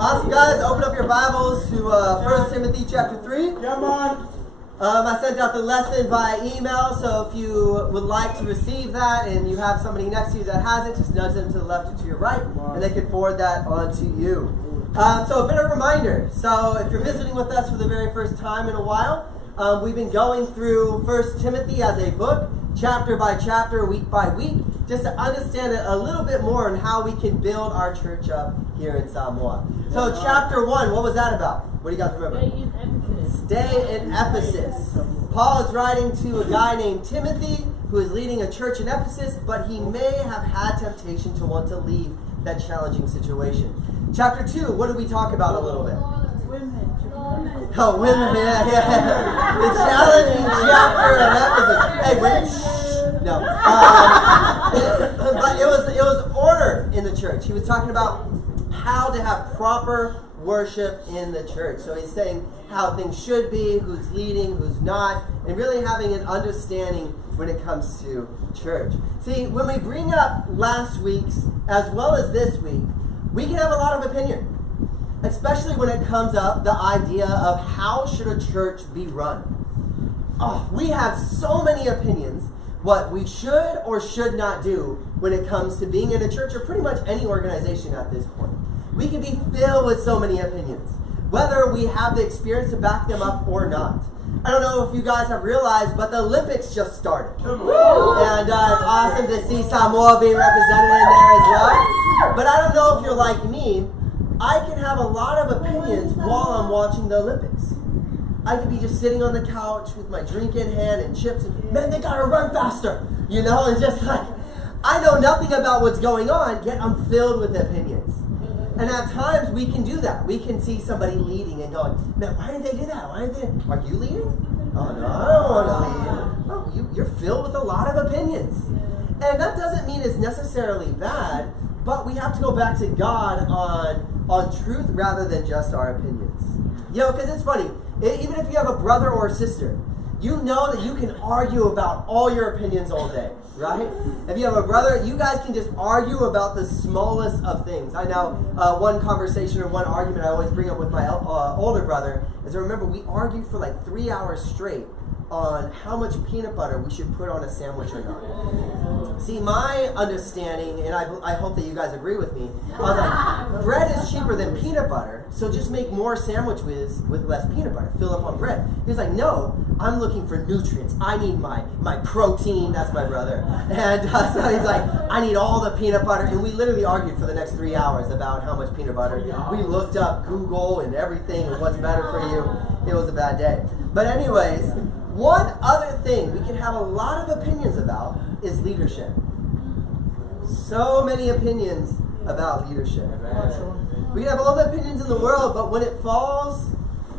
Awesome, guys. Open up your Bibles to 1 Timothy chapter 3. Come on. I sent out the lesson via email, so if you would like to receive that and you have somebody next to you that has it, just nudge them to the left or to your right, and they can forward that on to you. So a bit of a reminder. So if you're visiting with us for the very first time in a while, we've been going through 1 Timothy as a book, chapter by chapter, week by week, just to understand it a little bit more on how we can build our church up here in Samoa. So chapter 1, what was that about? What do you guys remember? Stay in Ephesus. Paul is writing to a guy named Timothy who is leading a church in Ephesus, but he may have had temptation to want to leave that challenging situation. Chapter 2, what did we talk about a little bit? Oh, women, yeah. The challenging chapter of Ephesus. Hey, women, no. But it was order in the church. He was talking about how to have proper worship in the church. So he's saying how things should be, who's leading, who's not, and really having an understanding when it comes to church. See, when we bring up last week's as well as this week, we can have a lot of opinion, especially when it comes up the idea of how should a church be run. Oh, we have so many opinions what we should or should not do when it comes to being in a church or pretty much any organization at this point. We can be filled with so many opinions, whether we have the experience to back them up or not. I don't know if you guys have realized, but the Olympics just started. And it's awesome to see Samoa being represented in there as well. But I don't know if you're like me, I can have a lot of opinions while I'm watching the Olympics. I could be just sitting on the couch with my drink in hand and chips, and man, they gotta run faster, you know, and just like, I know nothing about what's going on, yet I'm filled with opinions. And at times we can do that. We can see somebody leading and going, man, why did they do that? Why did they? Are you leading? Oh no, I don't want to lead. No, you're filled with a lot of opinions. And that doesn't mean it's necessarily bad, but we have to go back to God on truth rather than just our opinions. You know, because it's funny. Even if you have a brother or a sister, you know that you can argue about all your opinions all day, right? If you have a brother, you guys can just argue about the smallest of things. I know one conversation or one argument I always bring up with my older brother is, I remember we argued for like 3 hours straight on how much peanut butter we should put on a sandwich or not. See, my understanding, and I hope that you guys agree with me, I was like, bread is cheaper than peanut butter, so just make more sandwiches with less peanut butter. Fill up on bread. He was like, no, I'm looking for nutrients. I need my protein. That's my brother. And so he's like, I need all the peanut butter. And we literally argued for the next 3 hours about how much peanut butter. We looked up Google and everything and what's better for you. It was a bad day. But anyways, one other thing we can have a lot of opinions about is leadership. So many opinions about leadership. We can have all the opinions in the world, but when it falls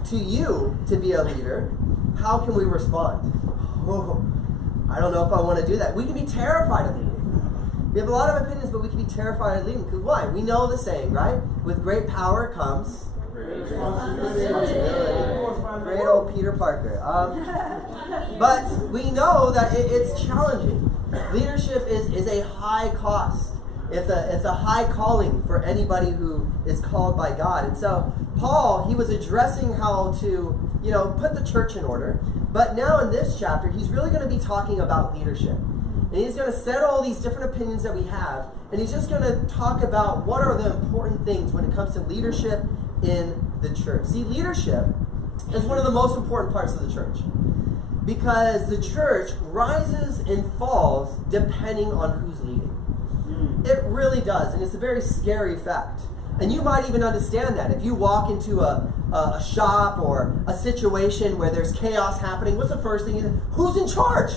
to you to be a leader, how can we respond? Oh, I don't know if I want to do that. We can be terrified of leading. We have a lot of opinions, but we can be terrified of leading. Because why? We know the saying, right? With great power comes responsibility. Great old Peter Parker. But we know that it's challenging. Leadership is a high cost. It's a high calling for anybody who is called by God. And so Paul, he was addressing how to, put the church in order. But now in this chapter, he's really going to be talking about leadership. And he's going to set all these different opinions that we have. And he's just going to talk about what are the important things when it comes to leadership in the church. See, leadership is one of the most important parts of the church. Because the church rises and falls depending on who's leading. It really does, and it's a very scary fact. And you might even understand that. If you walk into a shop or a situation where there's chaos happening, what's the first thing you say? Who's in charge?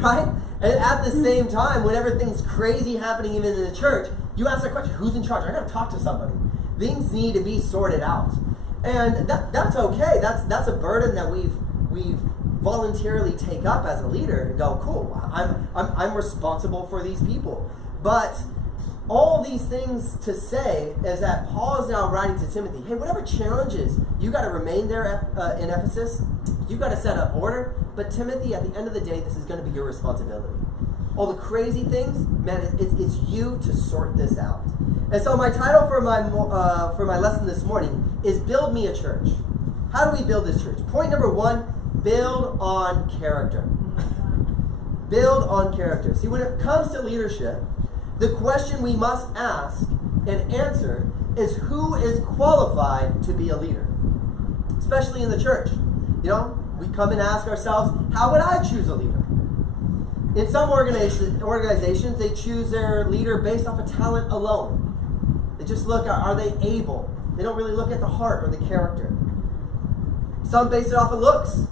Right? And at the same time, whenever things crazy happening even in the church, you ask that question, who's in charge? I got to talk to somebody. Things need to be sorted out. And that's okay. That's a burden that we've voluntarily take up as a leader and go, cool, I'm responsible for these people. But all these things to say is that Paul is now writing to Timothy, hey, whatever challenges, you got to remain there in Ephesus. You got to set up order. But Timothy, at the end of the day, this is going to be your responsibility. all the crazy things, man, it's you to sort this out. And so my title for my lesson this morning is Build Me a Church. How do we build this church? Point number 1, build on character. Build on character. See, when it comes to leadership, the question we must ask and answer is who is qualified to be a leader, especially in the church. You know, we come and ask ourselves, how would I choose a leader? In some organizations, they choose their leader based off of talent alone. They just look at, are they able? They don't really look at the heart or the character. Some base it off of looks.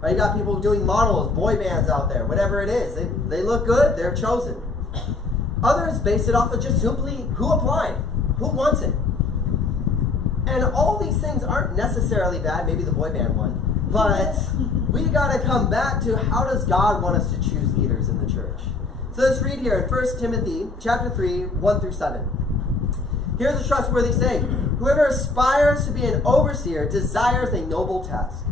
Right? You got people doing models, boy bands out there, whatever it is. They look good, they're chosen. Others base it off of just simply who applied, who wants it. And all these things aren't necessarily bad, maybe the boy band one, but we got to come back to how does God want us to choose leaders in the church. So let's read here in 1 Timothy chapter 3, 1 through 7. Here's a trustworthy saying: whoever aspires to be an overseer desires a noble task.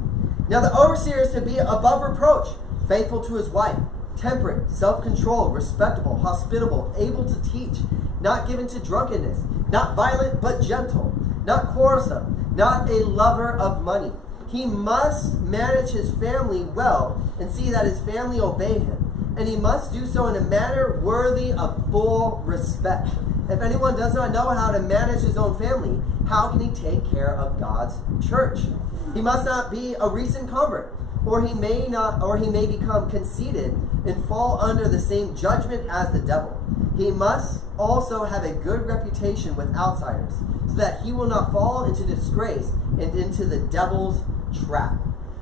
Now the overseer is to be above reproach, faithful to his wife, temperate, self-controlled, respectable, hospitable, able to teach, not given to drunkenness, not violent but gentle, not quarrelsome, not a lover of money. He must manage his family well and see that his family obey him. And he must do so in a manner worthy of full respect. If anyone does not know how to manage his own family, how can he take care of God's church? He must not be a recent convert, or he may become conceited and fall under the same judgment as the devil. He must also have a good reputation with outsiders, so that he will not fall into disgrace and into the devil's trap.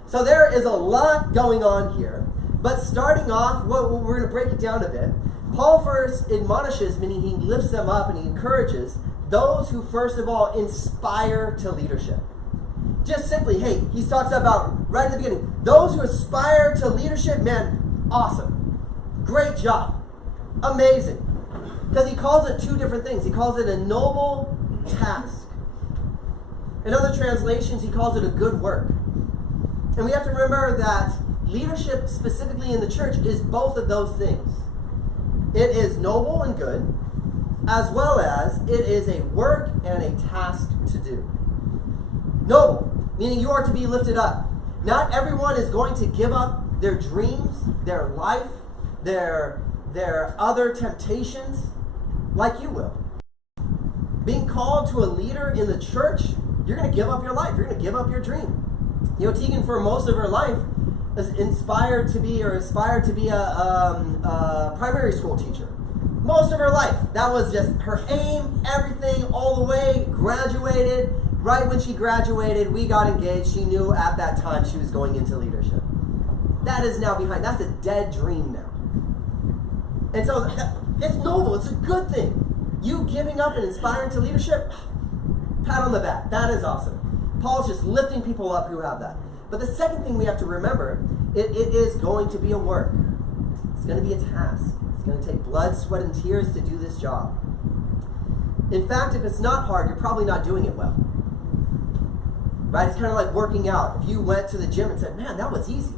So there is a lot going on here, but starting off, we're going to break it down a bit. Paul first admonishes, meaning he lifts them up and he encourages those who first of all inspire to leadership. Just simply, hey, he talks about right at the beginning, those who aspire to leadership, man, awesome. Great job. Amazing. Because he calls it two different things. He calls it a noble task. In other translations, he calls it a good work. And we have to remember that leadership, specifically in the church, is both of those things. It is noble and good, as well as it is a work and a task to do. Noble, meaning you are to be lifted up. Not everyone is going to give up their dreams, their life, their other temptations like you will. Being called to a leader in the church, you're going to give up your life. You're going to give up your dream. You know, Tegan, for most of her life, is aspired to be a primary school teacher. Most of her life. That was just her aim, everything, all the way, graduated. Right when she graduated, we got engaged. She knew at that time she was going into leadership. That is now behind. That's a dead dream now. And so it's noble. It's a good thing. You giving up and inspiring to leadership, pat on the back. That is awesome. Paul's just lifting people up who have that. But the second thing we have to remember, it is going to be a work. It's going to be a task. It's going to take blood, sweat, and tears to do this job. In fact, if it's not hard, you're probably not doing it well. Right? It's kind of like working out. If you went to the gym and said, man, that was easy.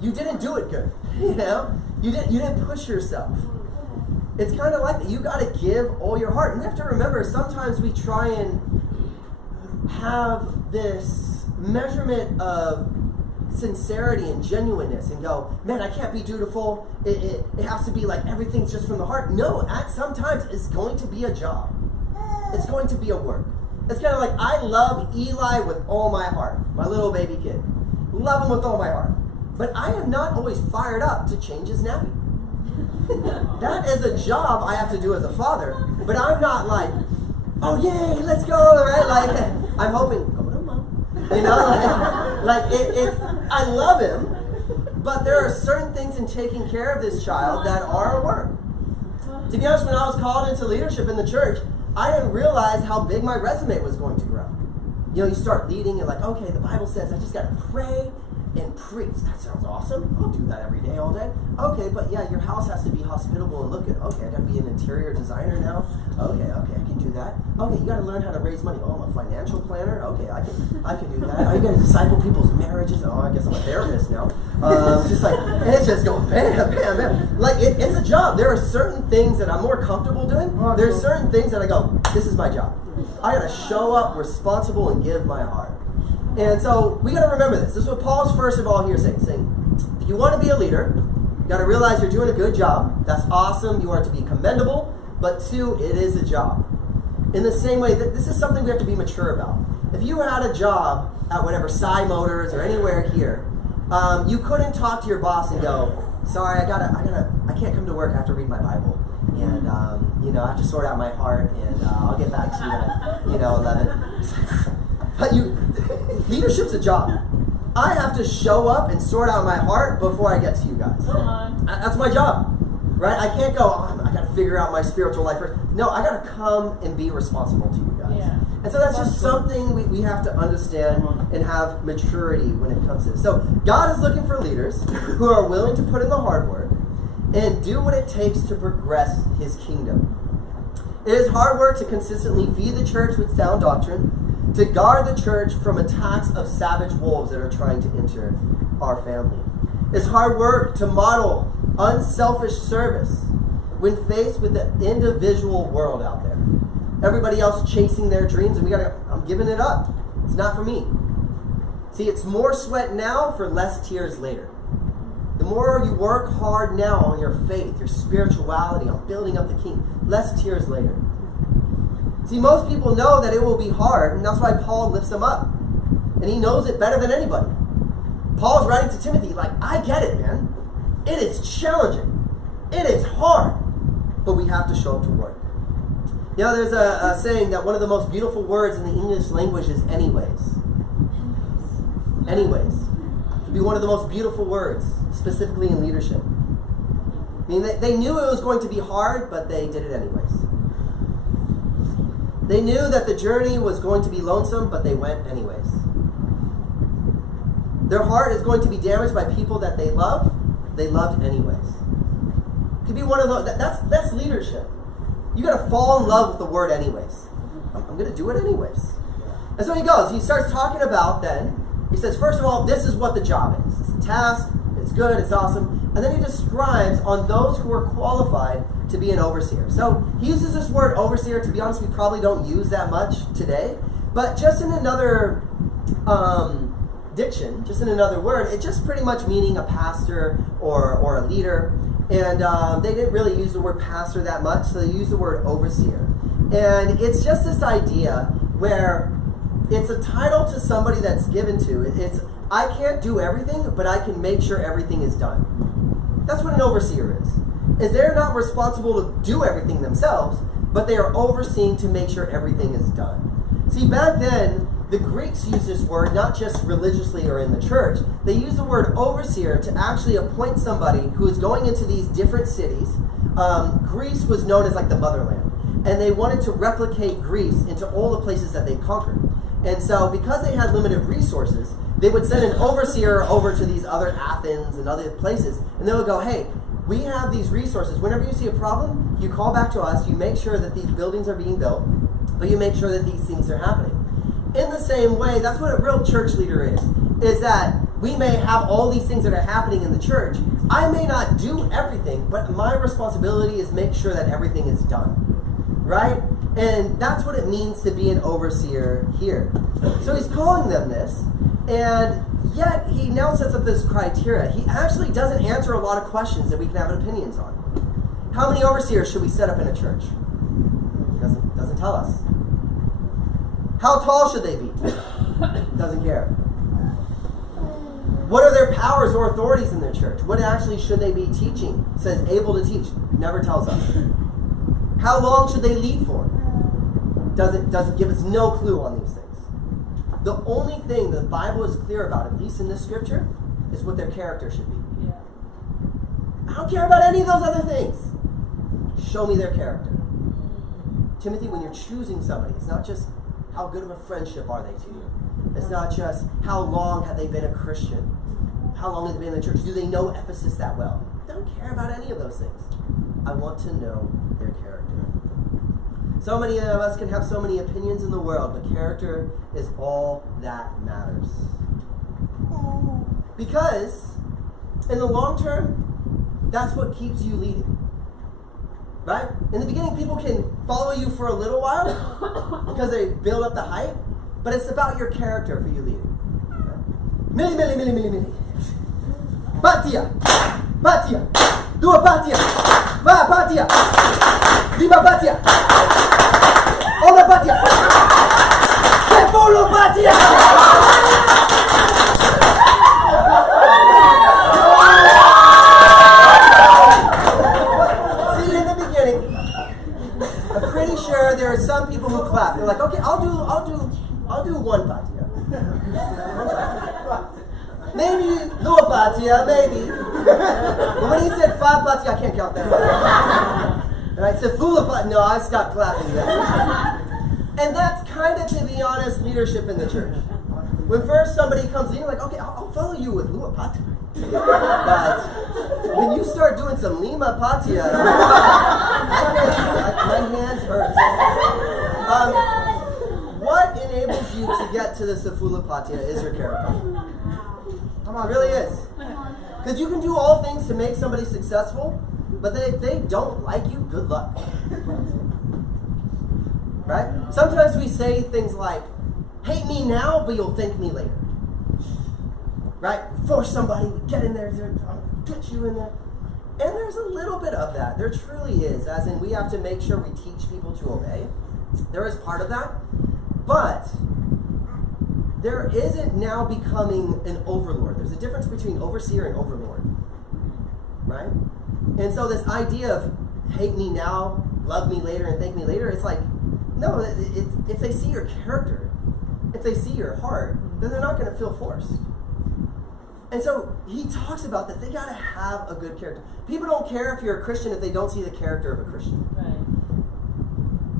You didn't do it good. You know? You didn't push yourself. It's kind of like that. You got to give all your heart. And we have to remember, sometimes we try and have this measurement of sincerity and genuineness and go, man, I can't be dutiful. It has to be like everything's just from the heart. No, sometimes it's going to be a job. It's going to be a work. It's kind of like, I love Eli with all my heart, my little baby kid. Love him with all my heart. But I am not always fired up to change his nappy. That is a job I have to do as a father. But I'm not like, oh yay, let's go, right? Like, I'm hoping, go to mom. You know, like I love him, but there are certain things in taking care of this child that are a work. To be honest, when I was called into leadership in the church, I didn't realize how big my resume was going to grow. You know, you start leading, you're like, okay, the Bible says I just got to pray and preach. That sounds awesome. I'll do that every day, all day. Okay, but yeah, your house has to be hospitable and look good. Okay, I gotta be an interior designer now. Okay, I can do that. Okay, you gotta learn how to raise money. Oh, I'm a financial planner. Okay, I can do that. Oh, you gotta disciple people's marriages. Oh, I guess I'm a therapist now. Just like, and it's just going bam, bam, bam. Like it's a job. There are certain things that I'm more comfortable doing. There's certain things that I go, this is my job. I gotta show up responsible and give my heart. And so we gotta remember this. This is what Paul's first of all here saying, if you want to be a leader, you gotta realize you're doing a good job. That's awesome. You are to be commendable. But two, it is a job. In the same way, this is something we have to be mature about. If you had a job at whatever, Psy Motors or anywhere here, you couldn't talk to your boss and go, sorry, I can't come to work. I have to read my Bible. And, I have to sort out my heart, and I'll get back to you at, 11. But leadership's a job. I have to show up and sort out my heart before I get to you guys. That's my job, right? I can't go, I got to figure out my spiritual life first. No, I got to come and be responsible to you guys. Yeah. And so that's just something we have to understand and have maturity when it comes to this. So God is looking for leaders who are willing to put in the hard work and do what it takes to progress his kingdom. It is hard work to consistently feed the church with sound doctrine, to guard the church from attacks of savage wolves that are trying to enter our family. It's hard work to model unselfish service when faced with the individual world out there. Everybody else chasing their dreams, and I'm giving it up. It's not for me. See, it's more sweat now for less tears later. The more you work hard now on your faith, your spirituality, on building up the king, less tears later. See, most people know that it will be hard, and that's why Paul lifts them up. And he knows it better than anybody. Paul's writing to Timothy, like, I get it, man. It is challenging. It is hard. But we have to show up to work. There's a saying that one of the most beautiful words in the English language is anyways. Anyways. It could be one of the most beautiful words, specifically in leadership. I mean, they knew it was going to be hard, but they did it anyways. They knew that the journey was going to be lonesome, but they went anyways. Their heart is going to be damaged by people that they love. They loved anyways. It could be one of those. That's leadership. You got to fall in love with the word anyways. I'm going to do it anyways. And so he goes. He starts talking about then. He says, first of all, this is what the job is. It's a task. It's good. It's awesome. And then he describes on those who are qualified to be an overseer. So he uses this word overseer. To be honest, we probably don't use that much today. But just in another diction, just in another word, it just pretty much meaning a pastor or a leader. And they didn't really use the word pastor that much, so they used the word overseer. And it's just this idea where it's a title to somebody that's given to. It's, I can't do everything, but I can make sure everything is done. That's what an overseer is they're not responsible to do everything themselves, but they are overseeing to make sure everything is done. See, back then, the Greeks used this word not just religiously or in the church. They used the word overseer to actually appoint somebody who is going into these different cities. Greece was known as like the motherland, and they wanted to replicate Greece into all the places that they conquered. And so because they had limited resources, they would send an overseer over to these other Athens and other places, and they would go, hey, we have these resources. Whenever you see a problem, you call back to us, you make sure that these buildings are being built, but you make sure that these things are happening. In the same way, that's what a real church leader is that we may have all these things that are happening in the church. I may not do everything, but my responsibility is make sure that everything is done, right? And that's what it means to be an overseer here. So he's calling them this, and yet he now sets up this criteria. He actually doesn't answer a lot of questions that we can have opinions on. How many overseers should we set up in a church? He doesn't tell us. How tall should they be? Doesn't care. What are their powers or authorities in their church? What actually should they be teaching? It says able to teach. Never tells us. How long should they lead for? Doesn't give us no clue on these things. The only thing the Bible is clear about, at least in this scripture, is what their character should be. Yeah. I don't care about any of those other things. Show me their character. Timothy, when you're choosing somebody, it's not just how good of a friendship are they to you. It's not just how long have they been a Christian. how long have they been in the church? Do they know Ephesus that well? I don't care about any of those things. I want to know their character. So many of us can have so many opinions in the world, but character is all that matters. Because in the long term, that's what keeps you leading. Right? In the beginning, people can follow you for a little while because they build up the hype, but it's about your character for you leading. Milli, milli, milli, milli, milli. Batia! Batia! Dua batia! Va batia! Lima batia! Ona batia! Sepolo batia! There are some people who clap. They're like, okay, I'll do one patia. Maybe no patia, maybe. But when he said five patia, I can't count that. And I said full patia. No, I stopped clapping then. And that's kind of, to be honest, leadership in the church. When first somebody comes in, you're like, okay, I'll follow you with Lua Patia. But when you start doing some Lima Patia, my hands hurt. What enables you to get to the Sefula Patia is your character. Come on, it really is. Because you can do all things to make somebody successful, but if they don't like you, good luck. Right? Sometimes we say things like, hate me now, but you'll thank me later. Right? Force somebody, get in there, put you in there. And there's a little bit of that. There truly is. As in, we have to make sure we teach people to obey. There is part of that. But there isn't now becoming an overlord. There's a difference between overseer and overlord. Right? And so this idea of hate me now, love me later, and thank me later, it's like, no, if they see your character, if they see your heart, then they're not going to feel forced. And so he talks about that they got to have a good character. People don't care if you're a Christian if they don't see the character of a Christian.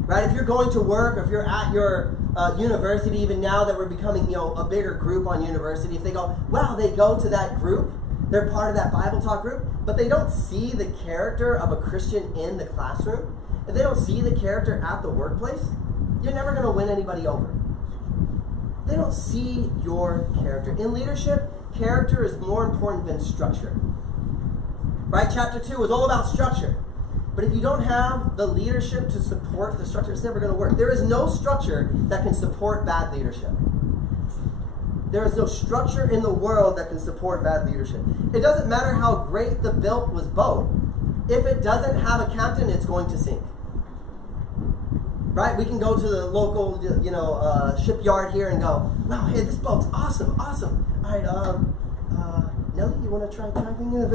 Right? If you're going to work, or if you're at your university, even now that we're becoming, a bigger group on university, if they go, wow, they go to that group, they're part of that Bible talk group, but they don't see the character of a Christian in the classroom, if they don't see the character at the workplace, you're never going to win anybody over. They don't see your character. In leadership, character is more important than structure. Right? Chapter 2 is all about structure. But if you don't have the leadership to support the structure, it's never going to work. There is no structure that can support bad leadership. There is no structure in the world that can support bad leadership. It doesn't matter how great the boat was built. If it doesn't have a captain, it's going to sink. Right? We can go to the local, shipyard here and go, wow, hey, this boat's awesome. All right, Nelly, you want to try driving it?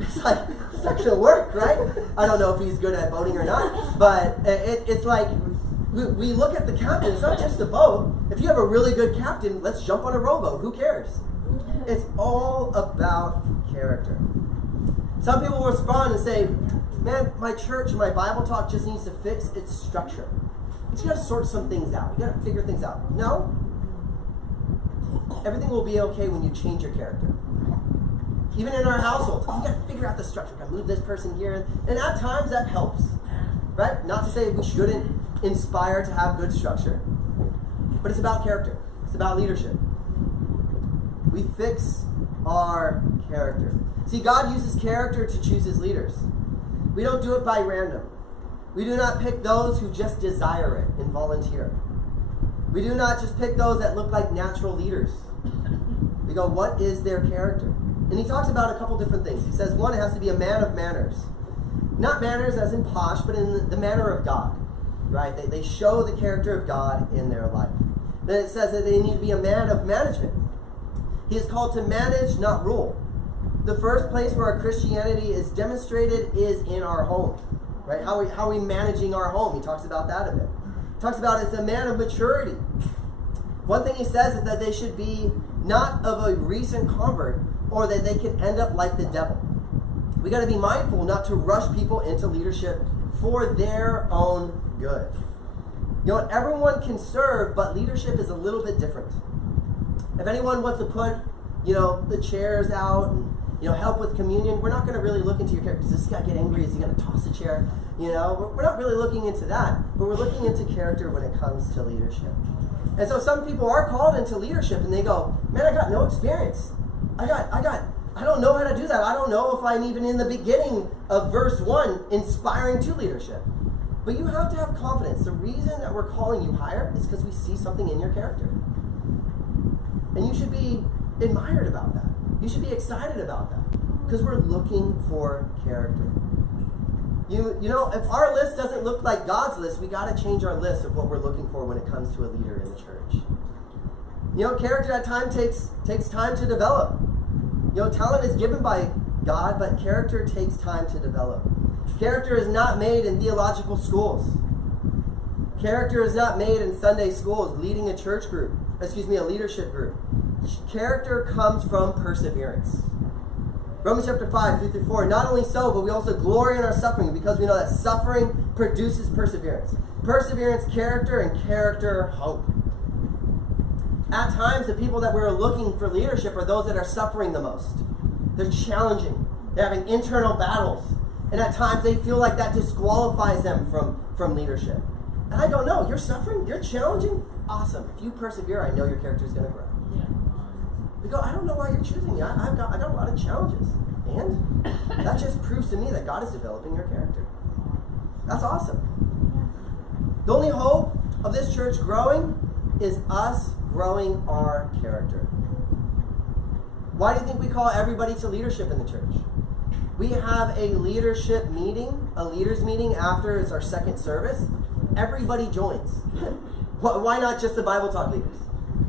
It's like, it's not going to work, right? I don't know if he's good at boating or not, but it's like, we look at the captain. It's not just the boat. If you have a really good captain, let's jump on a rowboat. Who cares? It's all about character. Some people will respond and say, man, my church, my Bible talk just needs to fix its structure. You got to sort some things out. You got to figure things out. No. Everything will be okay when you change your character. Even in our household, you got to figure out the structure. Got to move this person here, and at times that helps, right? Not to say we shouldn't inspire to have good structure, but it's about character. It's about leadership. We fix our character. See, God uses character to choose His leaders. We don't do it by random. We do not pick those who just desire it and volunteer. We do not just pick those that look like natural leaders. We go, what is their character? And he talks about a couple different things. He says, one, it has to be a man of manners. Not manners as in posh, but in the manner of God. Right? They show the character of God in their life. Then it says that they need to be a man of management. He is called to manage, not rule. The first place where our Christianity is demonstrated is in our home. Right? How are we managing our home? He talks about that a bit. He talks about it's a man of maturity. One thing he says is that they should be not of a recent convert, or that they can end up like the devil. We got to be mindful not to rush people into leadership for their own good. Everyone can serve, but leadership is a little bit different. If anyone wants to put the chairs out and, help with communion, we're not going to really look into your character. Does this guy get angry? Is he going to toss the chair? We're not really looking into that, but we're looking into character when it comes to leadership. And so some people are called into leadership and they go, man, I got no experience. I don't know how to do that. I don't know if I'm even in the beginning of verse 1, inspiring to leadership. But you have to have confidence. The reason that we're calling you higher is because we see something in your character. And you should be admired about that. You should be excited about that. Because we're looking for character. If our list doesn't look like God's list, we got to change our list of what we're looking for when it comes to a leader in the church. Character at times takes time to develop. Talent is given by God, but character takes time to develop. Character is not made in theological schools. Character is not made in Sunday schools, leading a leadership group. Character comes from perseverance. Romans chapter 5, 3-4. Not only so, but we also glory in our suffering because we know that suffering produces perseverance. Perseverance, character, and character, hope. At times, the people that we're looking for leadership are those that are suffering the most. They're challenging. They're having internal battles. And at times, they feel like that disqualifies them from leadership. And I don't know. You're suffering? You're challenging? Awesome. If you persevere, I know your character is going to grow. Yeah. We go, I don't know why you're choosing me. I got a lot of challenges. And that just proves to me that God is developing your character. That's awesome. The only hope of this church growing is us growing our character. Why do you think we call everybody to leadership in the church? We have a leadership meeting, a leaders meeting after it's our second service. Everybody joins. Why not just the Bible Talk leaders?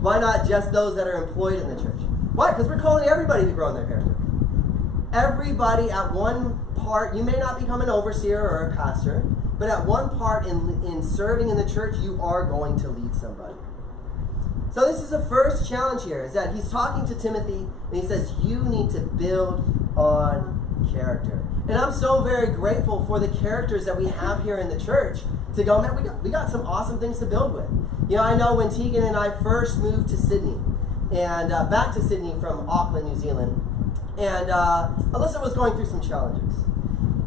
Why not just those that are employed in the church? Why? Because we're calling everybody to grow in their character. Everybody at one part, you may not become an overseer or a pastor, but at one part in serving in the church, you are going to lead somebody. So this is the first challenge here, is that he's talking to Timothy, and he says, you need to build on character. And I'm so very grateful for the characters that we have here in the church to go, man, we got some awesome things to build with. I know when Tegan and I first moved to Sydney, and back to Sydney from Auckland, New Zealand, and Alyssa was going through some challenges.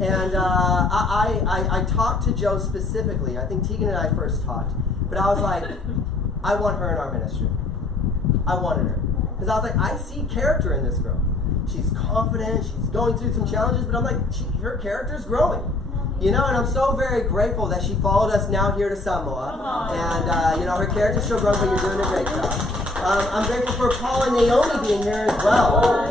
And I talked to Joe specifically. I think Tegan and I first talked. But I was like, I want her in our ministry. I wanted her. Because I was like, I see character in this girl. She's confident. She's going through some challenges. But I'm like, her character's growing. And I'm so very grateful that she followed us now here to Samoa. And, her character's still growing, but you're doing a great job. I'm grateful for Paul and Naomi being here as well.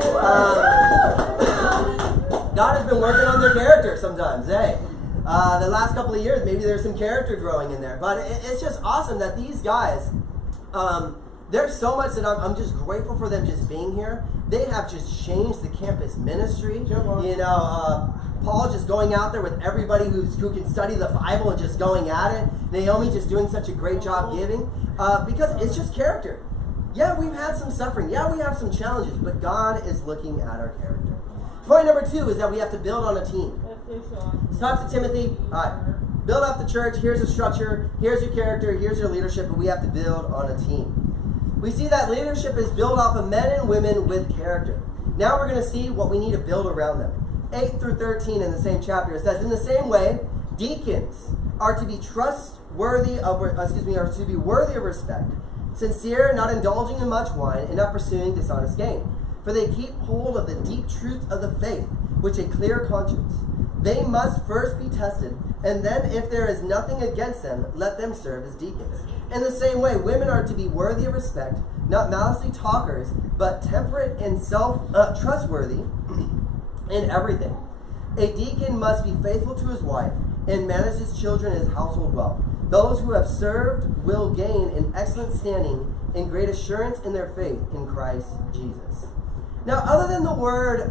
God has been working on their character sometimes, hey. The last couple of years, maybe there's some character growing in there. But it's just awesome that these guys, there's so much that I'm just grateful for them just being here. They have just changed the campus ministry. Paul just going out there with everybody who can study the Bible and just going at it. Naomi just doing such a great job giving. Because it's just character. Yeah, we've had some suffering. Yeah, we have some challenges. But God is looking at our character. Point number 2 is that we have to build on a team. So talk to Timothy. All right, build up the church. Here's a structure. Here's your character. Here's your leadership. But we have to build on a team. We see that leadership is built off of men and women with character. Now we're going to see what we need to build around them. 8-13 in the same chapter, it says, in the same way, deacons are to be worthy of respect, sincere, not indulging in much wine, and not pursuing dishonest gain. For they keep hold of the deep truth of the faith, which a clear conscience. They must first be tested, and then if there is nothing against them, let them serve as deacons. In the same way, women are to be worthy of respect, not maliciously talkers, but temperate and trustworthy in everything. A deacon must be faithful to his wife and manage his children and his household well. Those who have served will gain an excellent standing and great assurance in their faith in Christ Jesus. Now, other than the word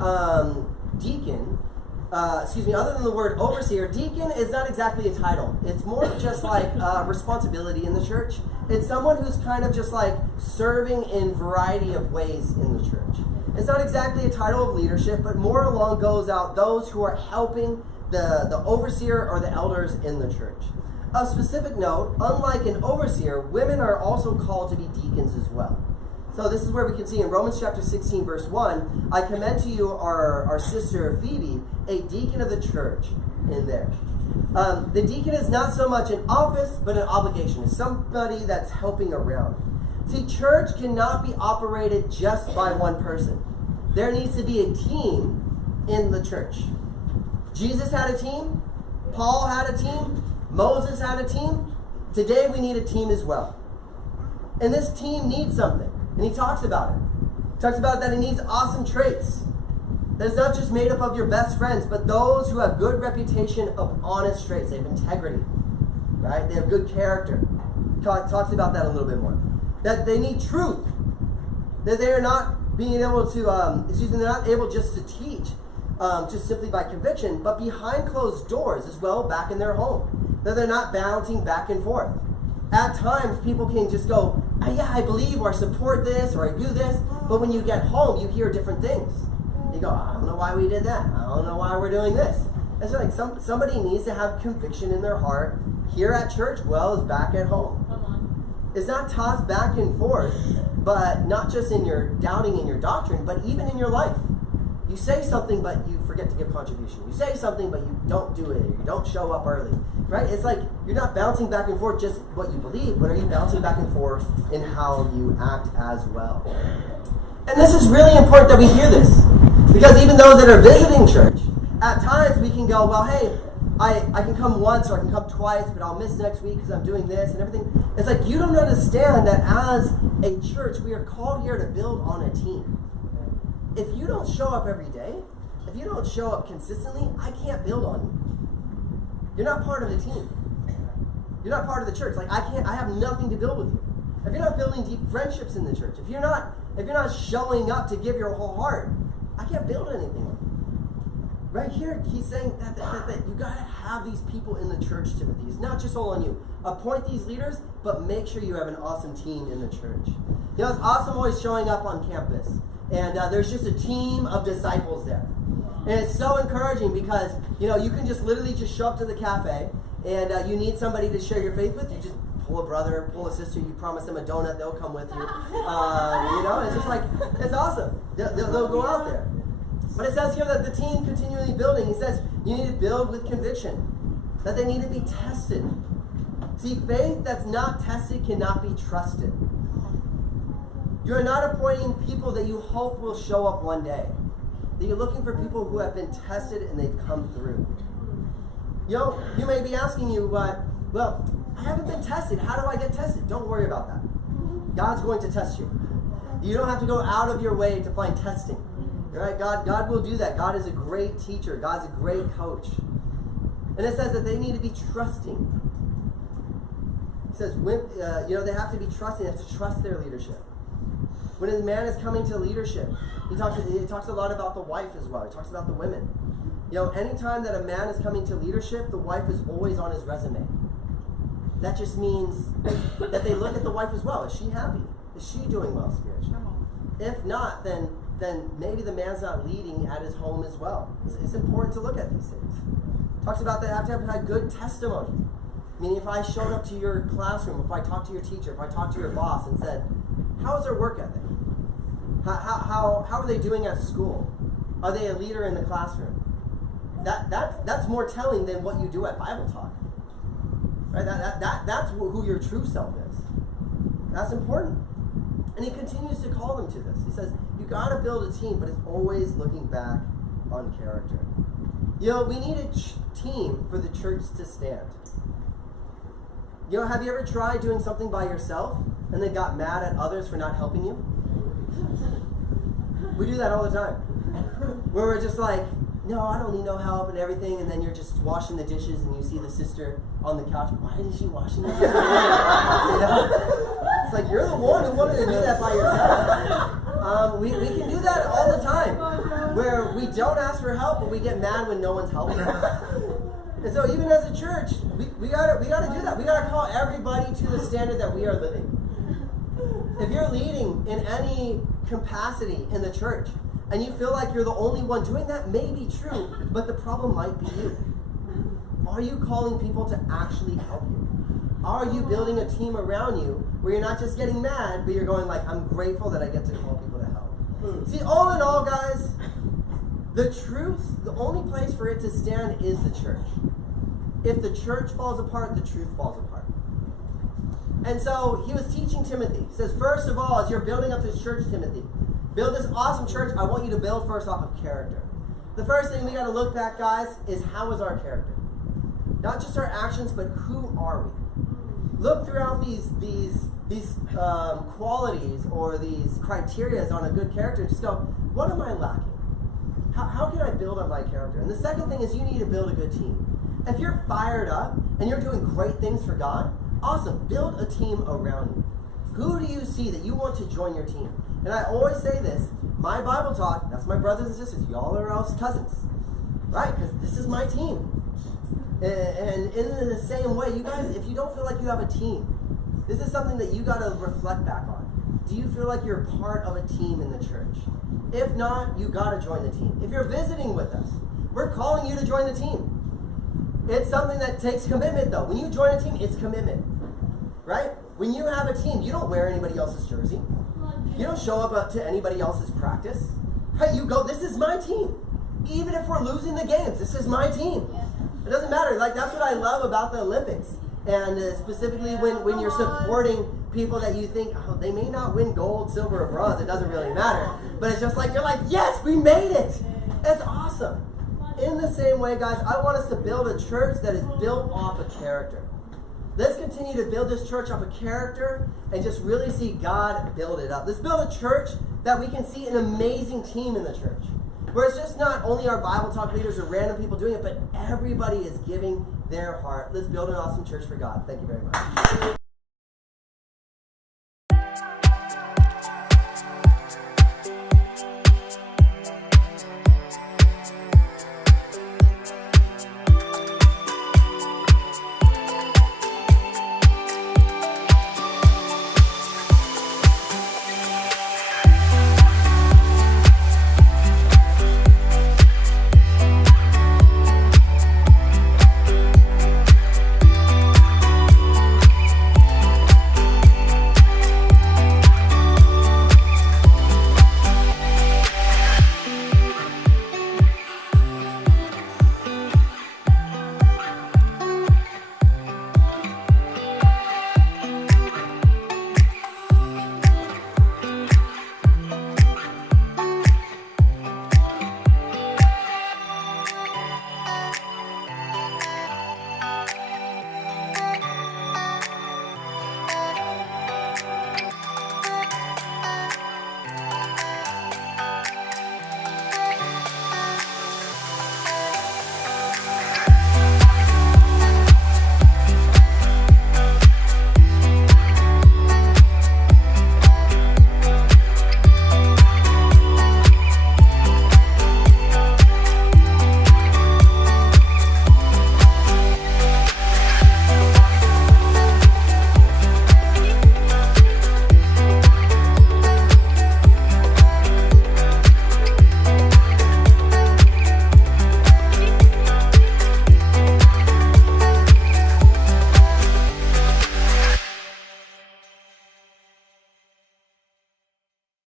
other than the word overseer, deacon is not exactly a title. It's more just like responsibility in the church. It's someone who's kind of just like serving in a variety of ways in the church. It's not exactly a title of leadership, but more along goes out those who are helping the overseer or the elders in the church. Of specific note, unlike an overseer, women are also called to be deacons as well. So this is where we can see in Romans chapter 16, verse 1, I commend to you our sister Phoebe, a deacon of the church in there. The deacon is not so much an office, but an obligation. It's somebody that's helping around. See, church cannot be operated just by one person. There needs to be a team in the church. Jesus had a team. Paul had a team. Moses had a team. Today we need a team as well. And this team needs something. And he talks about it. He talks about that it needs awesome traits. That it's not just made up of your best friends, but those who have good reputation of honest traits. They have integrity. Right? They have good character. Talks about that a little bit more. That they need truth. That they are not being able to, they're not able just to teach just simply by conviction, but behind closed doors as well, back in their home. That they're not bouncing back and forth. At times, people can just go, yeah, I believe, or I support this, or I do this. But when you get home, you hear different things. You go, I don't know why we did that. I don't know why we're doing this. It's like somebody needs to have conviction in their heart here at church, well as back at home. It's not tossed back and forth, but not just in your doubting in your doctrine, but even in your life. You say something, but you forget to give contribution. You say something, but you don't do it. Or you don't show up early. Right? It's like you're not bouncing back and forth just what you believe, but are you bouncing back and forth in how you act as well? And this is really important that we hear this. Because even those that are visiting church, at times we can go, well, hey, I can come once or I can come twice, but I'll miss next week because I'm doing this and everything. It's like you don't understand that as a church, we are called here to build on a team. If you don't show up every day, if you don't show up consistently, I can't build on you. You're not part of the team. You're not part of the church. Like I have nothing to build with you. If you're not building deep friendships in the church, if you're not showing up to give your whole heart, I can't build anything with you. Right here, he's saying that you got to have these people in the church, Timothy. It's not just all on you. Appoint these leaders, but make sure you have an awesome team in the church. You know, it's awesome always showing up on campus. And there's just a team of disciples there. And it's so encouraging because, you know, you can just literally just show up to the cafe and you need somebody to share your faith with. You just pull a brother, pull a sister, you promise them a donut, they'll come with you. You know, it's just like, it's awesome. They'll go out there. But it says here that the team continually building. He says you need to build with conviction. That they need to be tested. See, faith that's not tested cannot be trusted. You're not appointing people that you hope will show up one day. That you're looking for people who have been tested and they've come through. You know, you may be asking you, well, I haven't been tested. How do I get tested? Don't worry about that. God's going to test you. You don't have to go out of your way to find testing. Right? God will do that. God is a great teacher. God's a great coach. And it says that they need to be trusting. It says, they have to be trusting. They have to trust their leadership. When a man is coming to leadership, he talks a lot about the wife as well. He talks about the women. You know, anytime that a man is coming to leadership, the wife is always on his resume. That just means that they look at the wife as well. Is she happy? Is she doing well spiritually? If not, then maybe the man's not leading at his home as well. It's important to look at these things. Talks about they have to have good testimony. Meaning if I showed up to your classroom, if I talked to your teacher, if I talked to your boss and said, how is their work ethic? How are they doing at school? Are they a leader in the classroom? That's more telling than what you do at Bible talk. Right? That's who your true self is. That's important. And he continues to call them to this. He says, you got to build a team, but it's always looking back on character. You know, we need a team for the church to stand. You know, have you ever tried doing something by yourself and then got mad at others for not helping you? We do that all the time. Where we're just like, no, I don't need no help and everything, and then you're just washing the dishes and you see the sister on the couch. Why isn't she washing the dishes? You know? It's like, you're the one who wanted to do that by yourself. We can do that all the time, where we don't ask for help, but we get mad when no one's helping. And so even as a church, we gotta do that. We gotta call everybody to the standard that we are living. If you're leading in any capacity in the church, and you feel like you're the only one doing that, may be true, but the problem might be you. Are you calling people to actually help you? Are you building a team around you where you're not just getting mad, but you're going like, I'm grateful that I get to call people to help? See, all in all, guys, the truth, the only place for it to stand is the church. If the church falls apart, the truth falls apart. And so he was teaching Timothy. He says, first of all, as you're building up this church, Timothy, build this awesome church, I want you to build first off of character. The first thing we got to look back, guys, is how is our character? Not just our actions, but who are we? Look throughout these qualities or these criteria on a good character and just go, what am I lacking? How can I build on my character? And the second thing is you need to build a good team. If you're fired up and you're doing great things for God, awesome. Build a team around you. Who do you see that you want to join your team? And I always say this, my Bible talk, that's my brothers and sisters. Y'all are else cousins, right? Because this is my team. And in the same way, you guys, if you don't feel like you have a team, this is something that you got to reflect back on. Do you feel like you're part of a team in the church? If not, you got to join the team. If you're visiting with us, we're calling you to join the team. It's something that takes commitment, though. When you join a team, it's commitment, right? When you have a team, you don't wear anybody else's jersey. You don't show up to anybody else's practice. Right? You go, this is my team. Even if we're losing the games, this is my team. It doesn't matter. Like, that's what I love about the Olympics. And specifically when you're supporting people that you think, oh, they may not win gold, silver, or bronze. It doesn't really matter. But it's just like, you're like, yes, we made it. It's awesome. In the same way, guys, I want us to build a church that is built off of character. Let's continue to build this church off of character and just really see God build it up. Let's build a church that we can see an amazing team in the church. Where it's just not only our Bible talk leaders or random people doing it, but everybody is giving their heart. Let's build an awesome church for God. Thank you very much.